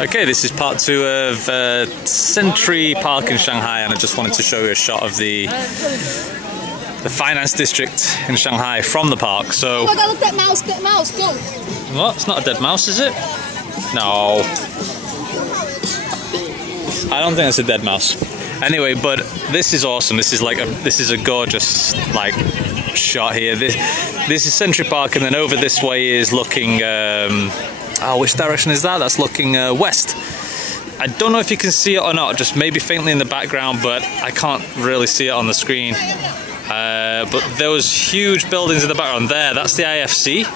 Okay, this is part 2 of Century Park in Shanghai, and I just wanted to show you a shot of the finance district in Shanghai from the park. So, oh, that's a dead mouse, go. What? It's not a dead mouse, is it? No. I don't think it's a dead mouse. Anyway, but this is awesome. This is a gorgeous shot here. This is Century Park, and then over this way is looking. Which direction is that? That's looking west. I don't know if you can see it or not. Just maybe faintly in the background, but I can't really see it on the screen. But those huge buildings in the background there, that's the IFC.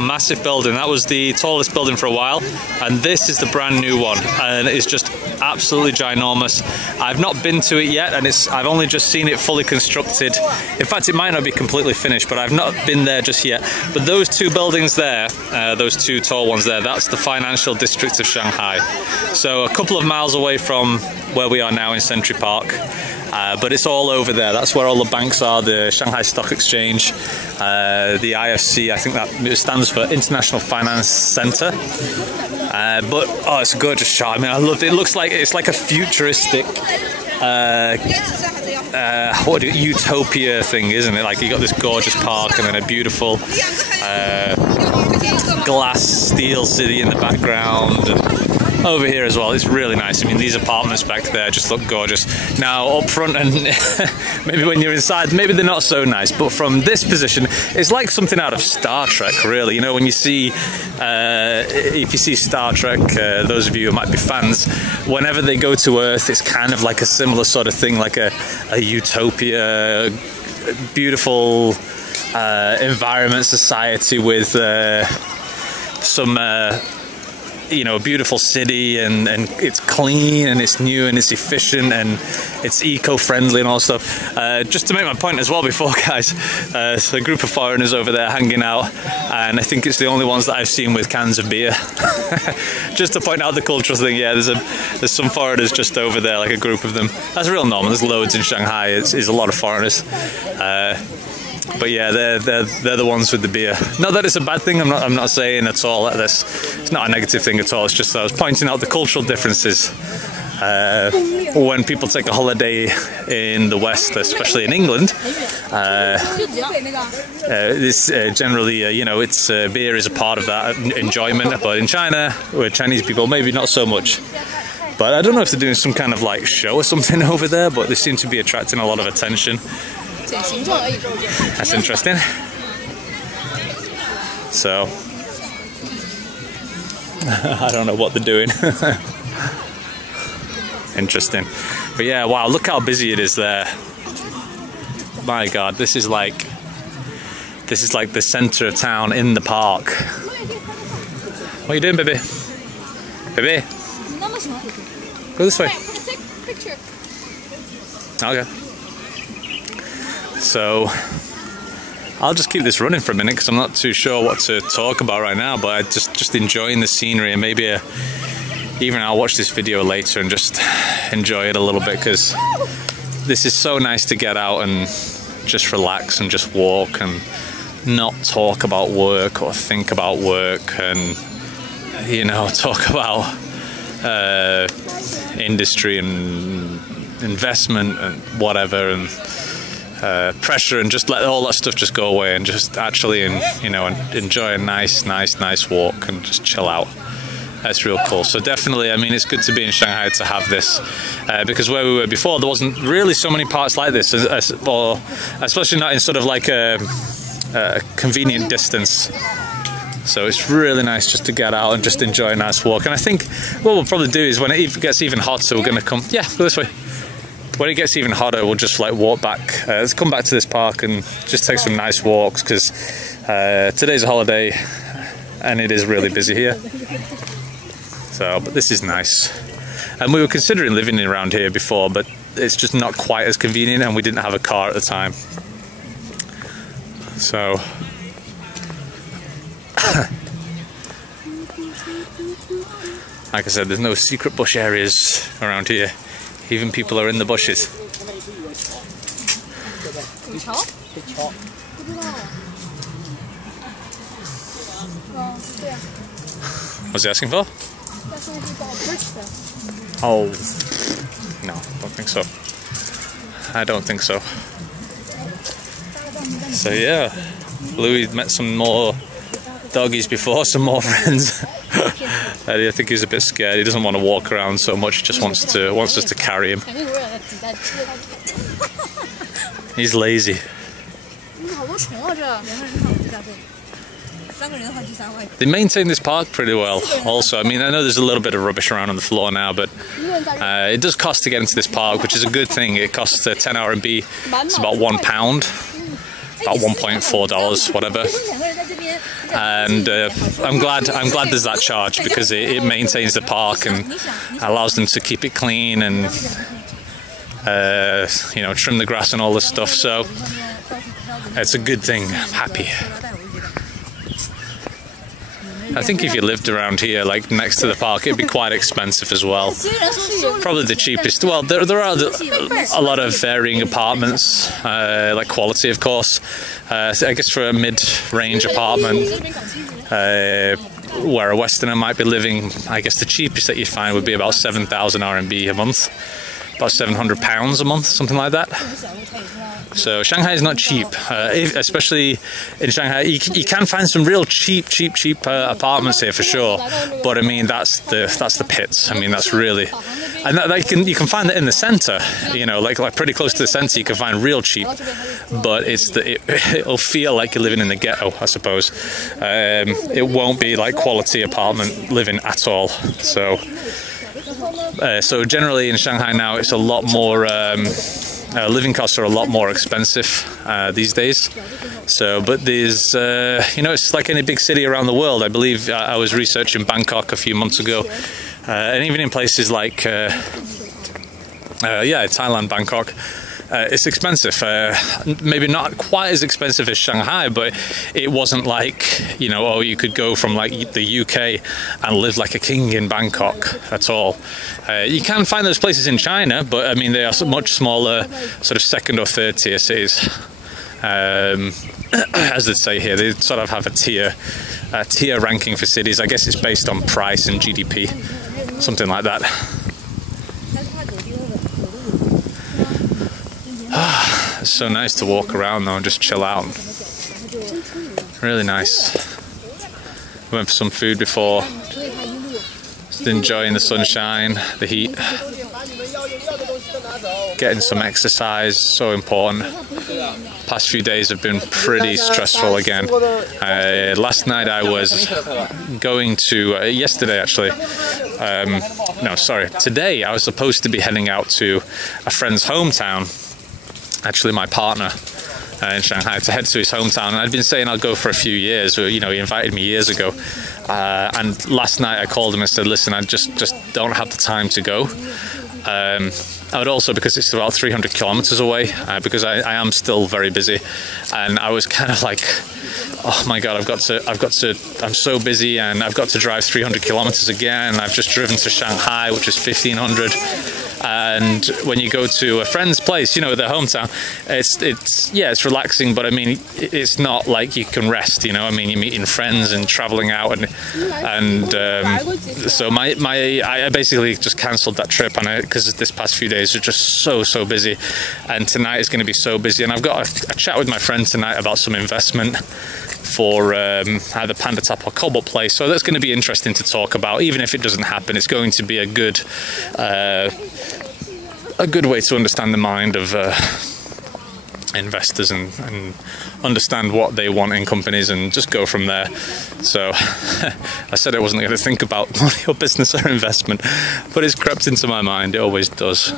Massive building. That was the tallest building for a while, and this is the brand new one, and it's just absolutely ginormous. I've not been to it yet, and I've only just seen it fully constructed. In fact, it might not be completely finished, but I've not been there just yet. But those two buildings there, those two tall ones there, that's the financial district of Shanghai. So a couple of miles away from where we are now in Century Park. But it's all over there. That's where all the banks are, the Shanghai Stock Exchange, the IFC, I think that stands for International Finance Center. But it's a gorgeous shot. I mean, I love it. It looks like it's like a futuristic utopia thing, isn't it? Like you got this gorgeous park and then a beautiful glass steel city in the background, and over here as well. It's really nice. I mean, these apartments back there just look gorgeous. Now up front, and maybe when you're inside, maybe they're not so nice, but from this position it's like something out of Star Trek, really. You know, when you see if you see Star Trek, those of you who might be fans, whenever they go to Earth, it's kind of like a similar sort of thing, like a utopia, beautiful environment, society with some you know, a beautiful city, and it's clean and it's new and it's efficient and it's eco-friendly and all that stuff. Just to make my point as well before, guys, so a group of foreigners over there hanging out, and I think it's the only ones that I've seen with cans of beer. Just to point out the cultural thing. Yeah, there's some foreigners just over there, like a group of them. That's real normal. There's loads in Shanghai. It's a lot of foreigners. But yeah, they're the ones with the beer. Not that it's a bad thing. I'm not saying at all that it's not a negative thing at all. It's just that I was pointing out the cultural differences. When people take a holiday in the West, especially in England, this generally, you know, it's beer is a part of that enjoyment. But in China, with Chinese people, maybe not so much. But I don't know if they're doing some kind of like show or something over there. But they seem to be attracting a lot of attention. That's interesting. So I don't know what they're doing. Interesting. But yeah, wow, look how busy it is there. My God, this is like the center of town in the park. What are you doing, baby? Baby? Go this way. Take a picture. Okay. So I'll just keep this running for a minute because I'm not too sure what to talk about right now, but I'm just enjoying the scenery, and maybe even I'll watch this video later and just enjoy it a little bit, because this is so nice to get out and just relax and just walk and not talk about work or think about work, and you know, talk about industry and investment and whatever, and pressure, and just let all that stuff just go away and just actually, enjoy a nice walk and just chill out. That's real cool. So definitely, I mean, it's good to be in Shanghai to have this, because where we were before, there wasn't really so many parks like this, or especially not in sort of like a convenient distance. So it's really nice just to get out and just enjoy a nice walk. And I think what we'll probably do is when it gets even hotter, we're going to come, yeah, go this way. When it gets even hotter, we'll just like walk back, let's come back to this park and just take some nice walks, because today's a holiday and it is really busy here. So, but this is nice. And we were considering living around here before, but it's just not quite as convenient, and we didn't have a car at the time. So, like I said, there's no secret bush areas around here. Even people are in the bushes. 对啊。 What's he asking for? That's what we got a bridge there. Oh, no, don't think so. I don't think so. So yeah, Louis met some more doggies before, some more friends. I think he's a bit scared. He doesn't want to walk around so much. He just wants us to carry him. He's lazy. They maintain this park pretty well. Also, I mean, I know there's a little bit of rubbish around on the floor now, but it does cost to get into this park, which is a good thing. It costs 10 RMB. It's about £1, about $1.4, whatever. And I'm glad there's that charge, because it maintains the park and allows them to keep it clean and you know, trim the grass and all this stuff. So it's a good thing. I'm happy. I think if you lived around here, like next to the park, it'd be quite expensive as well. Probably the cheapest. Well, there are a lot of varying apartments, like quality, of course. I guess for a mid-range apartment, where a Westerner might be living, I guess the cheapest that you'd find would be about 7,000 RMB a month, about £700 a month, something like that. So Shanghai is not cheap, especially in Shanghai. You can find some real cheap apartments here for sure. But I mean, that's the pits. I mean, that's really, and you can find that in the center. You know, like pretty close to the center, you can find real cheap. But it'll feel like you're living in the ghetto, I suppose. It won't be like quality apartment living at all. So generally in Shanghai now, it's a lot more. Living costs are a lot more expensive these days. So, but there's, you know, it's like any big city around the world. I believe I was researching Bangkok a few months ago, and even in places like, yeah, Thailand, Bangkok. It's expensive, maybe not quite as expensive as Shanghai, but it wasn't like, you know, oh, you could go from like the UK and live like a king in Bangkok at all. You can find those places in China, but I mean, they are much smaller, sort of second or third tier cities. As they say here, they sort of have a tier ranking for cities. I guess it's based on price and GDP, something like that. It's so nice to walk around though and just chill out. Really nice. We went for some food before. Just enjoying the sunshine, the heat. Getting some exercise, so important. Past few days have been pretty stressful again. Last night I was going to, yesterday actually, no sorry, today I was supposed to be heading out to a friend's hometown. Actually my partner in Shanghai, to head to his hometown, and I'd been saying I'll go for a few years. You know, he invited me years ago, and last night I called him and said, listen, I just don't have the time to go. I would also, because it's about 300 kilometers away, because I am still very busy, and I was kind of like, oh my god, I'm so busy, and I've got to drive 300 kilometers again. I've just driven to Shanghai, which is 1,500. And when you go to a friend's place, you know, their hometown, it's relaxing, but I mean, it's not like you can rest, you know. I mean, you're meeting friends and traveling out, and so I basically just cancelled that trip, and because this past few days are just so busy, and tonight is going to be so busy, and I've got a chat with my friend tonight about some investment for either Panda Tap or Cobalt Place, so that's going to be interesting to talk about. Even if it doesn't happen, it's going to be a good way to understand the mind of investors and understand what they want in companies and just go from there. So I said I wasn't going to think about money or business or investment, but it's crept into my mind. It always does.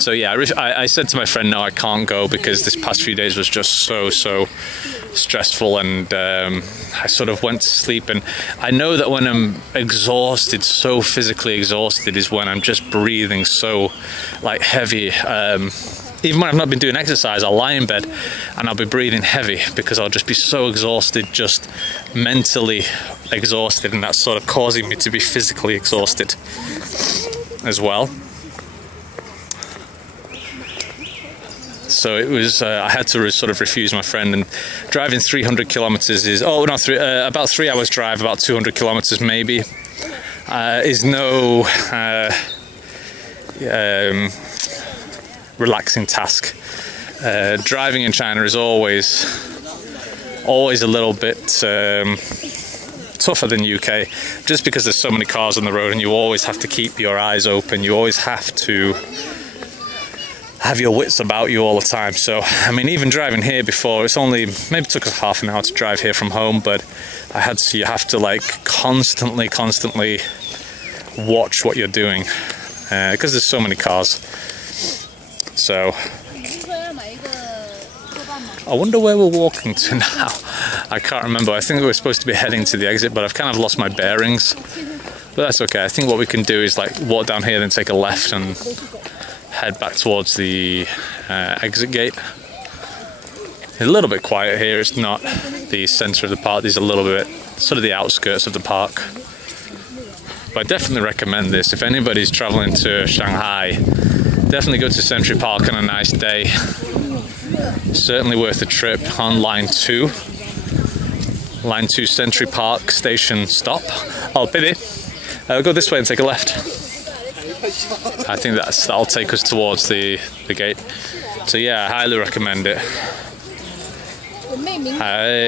So yeah, I said to my friend, no, I can't go because this past few days was just so stressful, and I sort of went to sleep. And I know that when I'm exhausted, so physically exhausted, is when I'm just breathing so like heavy. Even when I've not been doing exercise, I'll lie in bed and I'll be breathing heavy because I'll just be so exhausted, just mentally exhausted, and that's sort of causing me to be physically exhausted as well. So it was, I had to sort of refuse my friend, and driving 300 kilometers is, about 3 hours drive, about 200 kilometers maybe, is no relaxing task. Driving in China is always a little bit tougher than UK, just because there's so many cars on the road and you always have to keep your eyes open. You always have to have your wits about you all the time. So I mean, even driving here before, it's only maybe took us half an hour to drive here from home, but you have to like constantly watch what you're doing because there's so many cars. So I wonder where we're walking to now. I can't remember. I think we were supposed to be heading to the exit, but I've kind of lost my bearings. But that's okay. I think what we can do is like walk down here, then take a left and head back towards the exit gate. It's a little bit quiet here. It's not the center of the park. There's a little bit sort of the outskirts of the park. But I definitely recommend this. If anybody's traveling to Shanghai, definitely go to Century Park on a nice day. Certainly worth a trip on Line 2. Line 2 Century Park Station stop. Oh, baby, go this way and take a left. I think that'll take us towards the gate. So yeah, I highly recommend it.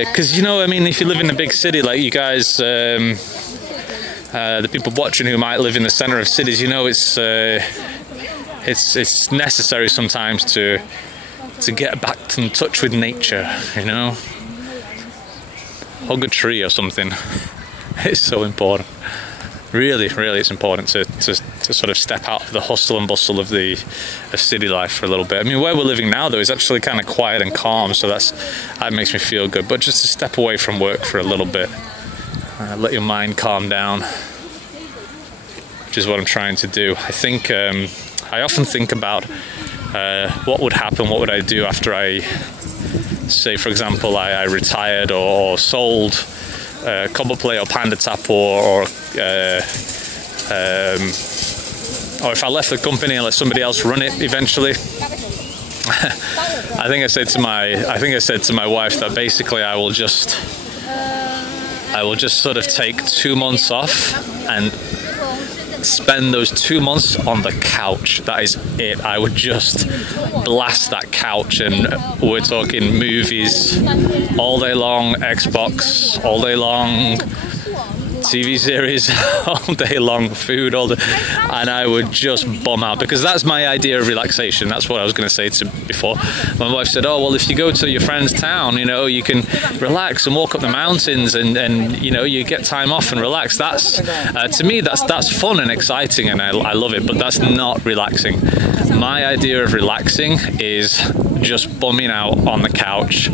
Because, you know, I mean, if you live in a big city like you guys, the people watching who might live in the center of cities, you know, it's necessary sometimes to get back in touch with nature, you know. Hug a tree or something. It's so important. Really, it's important to sort of step out of the hustle and bustle of city life for a little bit. I mean, where we're living now, though, is actually kind of quiet and calm, so that makes me feel good. But just to step away from work for a little bit, let your mind calm down, which is what I'm trying to do. I think I often think about what would happen, what would I do after I, say, for example, I retired or sold Cobble Play or Panda Tap or if I left the company and let somebody else run it eventually. I think I said to my wife that basically I will just sort of take 2 months off and spend those 2 months on the couch. That is it. I would just blast that couch, and we're talking movies all day long, Xbox all day long, TV series all day long, food all day, and I would just bum out, because that's my idea of relaxation. That's what I was going to say before. My wife said, oh, well, if you go to your friend's town, you know, you can relax and walk up the mountains and you know, you get time off and relax. That's to me, that's fun and exciting, and I love it, but that's not relaxing. My idea of relaxing is just bumming out on the couch,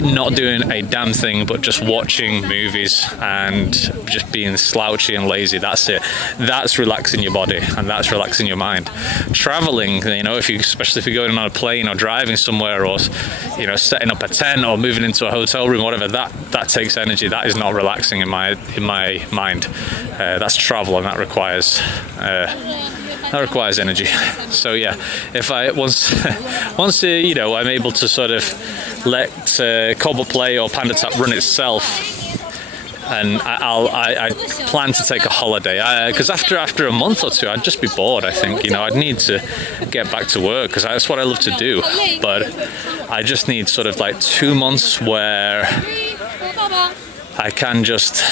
not doing a damn thing, but just watching movies and just being slouchy and lazy. That's it. That's relaxing your body, and that's relaxing your mind. Traveling, you know, especially if you're going on a plane or driving somewhere, or, you know, setting up a tent or moving into a hotel room, whatever, that takes energy. That is not relaxing in my mind. That's travel, and that requires energy. So yeah, if I once you know, I'm able to sort of let Cobble Play or Panda Tap run itself, and I plan to take a holiday, because after a month or two I'd just be bored. I think, you know, I'd need to get back to work, because that's what I love to do, but I just need sort of like 2 months where I can just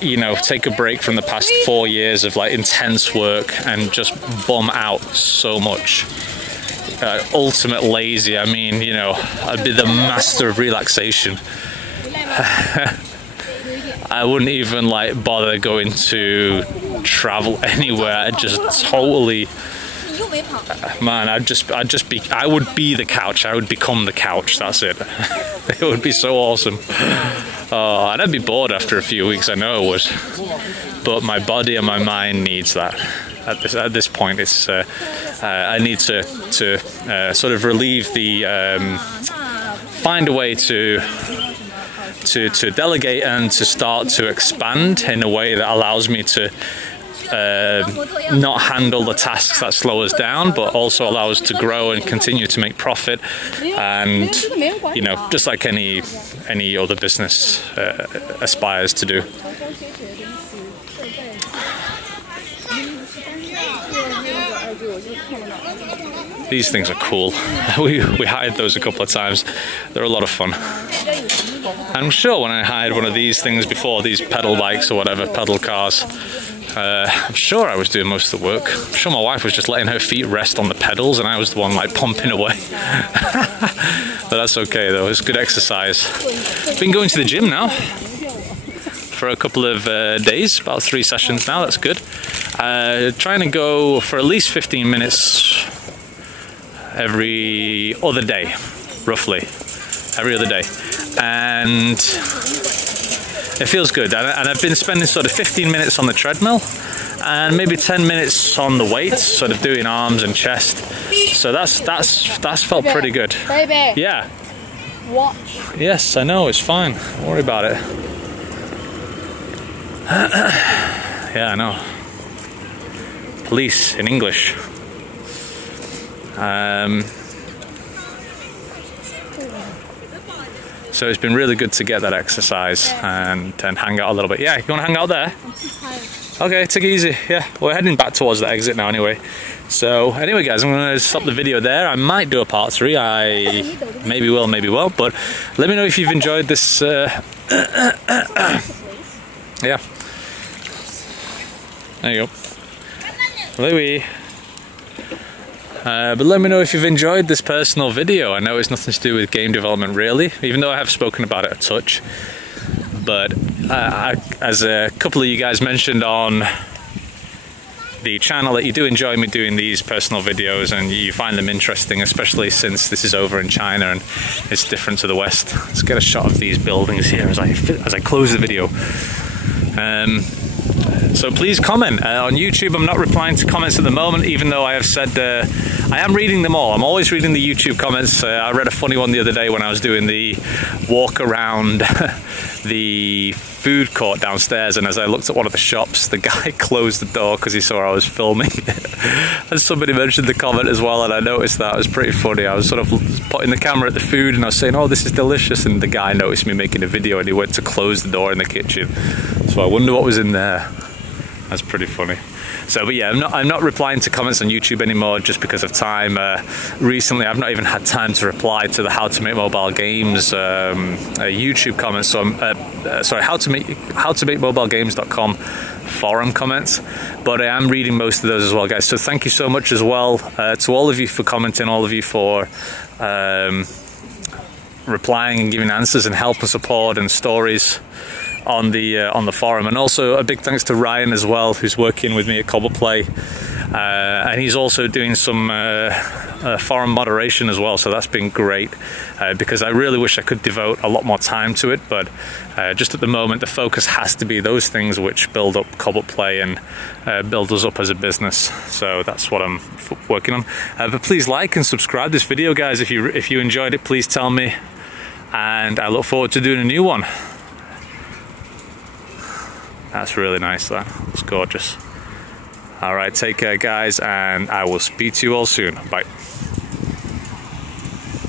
you know, take a break from the past 4 years of like intense work and just bum out so much. Ultimate lazy. I mean, you know, I'd be the master of relaxation. I wouldn't even like bother going to travel anywhere. I'd just totally, man, I would be the couch. I would become the couch. That's it. It would be so awesome. Oh, and I'd be bored after a few weeks. I know I would, but my body and my mind needs that. At this point, it's I need to sort of relieve the find a way to delegate and to start to expand in a way that allows me to not handle the tasks that slow us down, but also allow us to grow and continue to make profit. And you know, just like any other business aspires to do. These things are cool. We hired those a couple of times. They're a lot of fun. I'm sure when I hired one of these things before, these pedal bikes or whatever, pedal cars, I'm sure I was doing most of the work. I'm sure my wife was just letting her feet rest on the pedals and I was the one like pumping away. But that's okay though, it's good exercise. Been going to the gym now for a couple of days, about 3 sessions now, that's good. Trying to go for at least 15 minutes every other day, roughly. Every other day. And it feels good. And I've been spending sort of 15 minutes on the treadmill and maybe 10 minutes on the weights, sort of doing arms and chest. So that's felt pretty good. Baby. Yeah. Watch. Yes, I know, it's fine. Don't worry about it. Yeah, I know. Police in English. So it's been really good to get that exercise and hang out a little bit. Yeah, you want to hang out there? I'm too tired. Okay, take it easy. Yeah, we're heading back towards the exit now anyway. So anyway guys, I'm going to stop the video there. I might do a part 3. I maybe will, maybe won't. But let me know if you've enjoyed this. Yeah. There you go. Louis. But let me know if you've enjoyed this personal video. I know it's nothing to do with game development really, even though I have spoken about it a touch. But as a couple of you guys mentioned on the channel, that you do enjoy me doing these personal videos and you find them interesting, especially since this is over in China and it's different to the West. Let's get a shot of these buildings here as I close the video. So please comment. On YouTube I'm not replying to comments at the moment, even though I have said I am reading them all. I'm always reading the YouTube comments. I read a funny one the other day when I was doing the walk around the food court downstairs, and as I looked at one of the shops, the guy closed the door because he saw I was filming. And somebody mentioned the comment as well, and I noticed that. It was pretty funny. I was sort of putting the camera at the food and I was saying, oh, this is delicious, and the guy noticed me making a video and he went to close the door in the kitchen. So I wonder what was in there. That's pretty funny. So, but yeah, I'm not replying to comments on YouTube anymore just because of time. Recently, I've not even had time to reply to the How to Make Mobile Games YouTube comments. So, sorry, how to make mobilegames.com forum comments. But I am reading most of those as well, guys. So thank you so much as well to all of you for commenting, all of you for replying and giving answers and help and support and stories on the forum. And also a big thanks to Ryan as well, who's working with me at Cobble Play, and he's also doing some forum moderation as well, so that's been great, because I really wish I could devote a lot more time to it, but just at the moment the focus has to be those things which build up Cobble Play and build us up as a business. So that's what I'm working on. But please like and subscribe this video, guys. If you enjoyed it, please tell me, and I look forward to doing a new one. That's really nice, that. It's gorgeous. Alright, take care guys, and I will speak to you all soon. Bye.